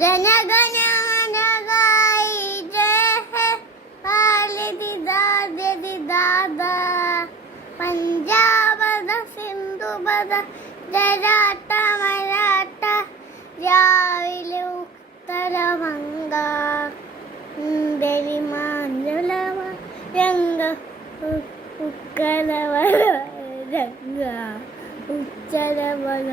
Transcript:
ജനഗണ മനഗായി ജയ ഹേ പാലതി ദാദി ദാദ പഞ്ചാബദ സിന്ധുബദ ജരാട്ട മരാട്ട രാവിലെ ഉത്തരവംഗ ഡെലിമാഞ്ചലവ രംഗ ഉക്കലവല രംഗ ഉച്ചരവല